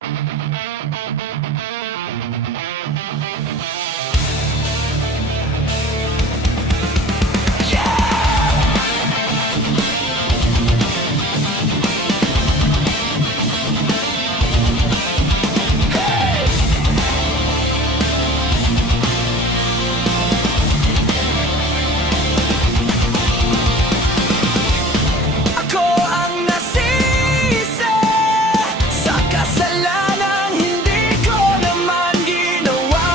Ako ang nasisi sa kasalanang hindi ko naman ginawa.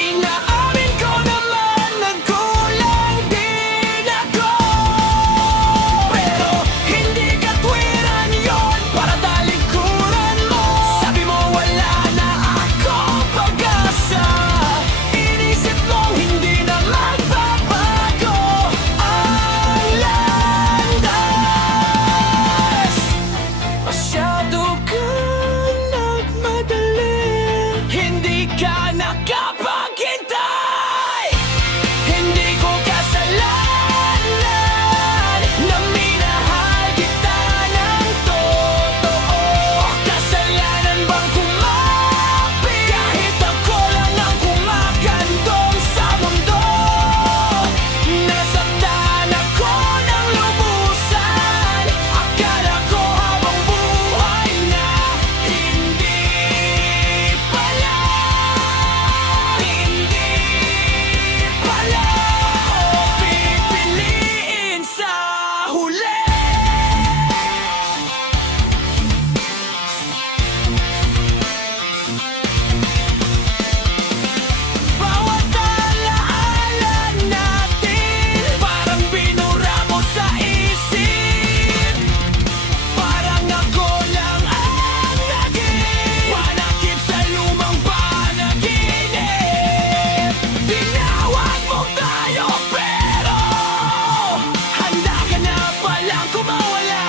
Inaamin ko naman nagkulang din ako, pero hindi katwiran yon para talikuran mo. Sabi mo wala na akong pag-asa, inisip mong hindi na magbabago ang landas. Masyado kang nagmadali, hindi ka nakapaghintay. Hindi ko kasalanan na minahal kita ng totoo. Kasalanan bang kumapit kahit ako lang ang kumakandong sa mundo? Nasaktan ako ng lubusan, akala ko habang buhay na hindi pala. Hindi pala ako pipiliin sa huli. Bawat alaala natin parang binura mo sa isip. Parang ako lang ang naging panakip sa lumang panaginip. Tinawag mo tayo pero handa ka na palang kumawala.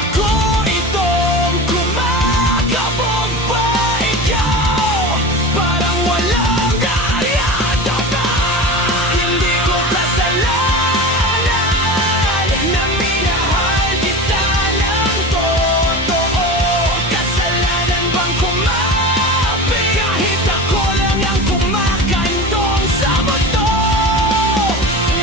Ako itong kumakabog pa ikaw, parang walang garyado ka. Hindi ko kasalanan na minahal kita ng totoo. Kasalanan bang kumapit kahit ako lang ang kumakandong sa mundo?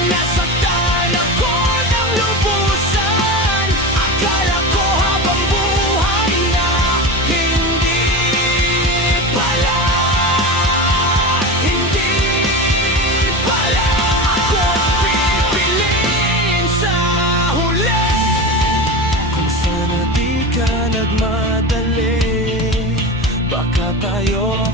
Nasaktan ako ng lubusan, akala ko habang buhay na hindi pala. Hindi pala ako pipiliin sa huli. Kung sana di ka nagmadali, baka tayo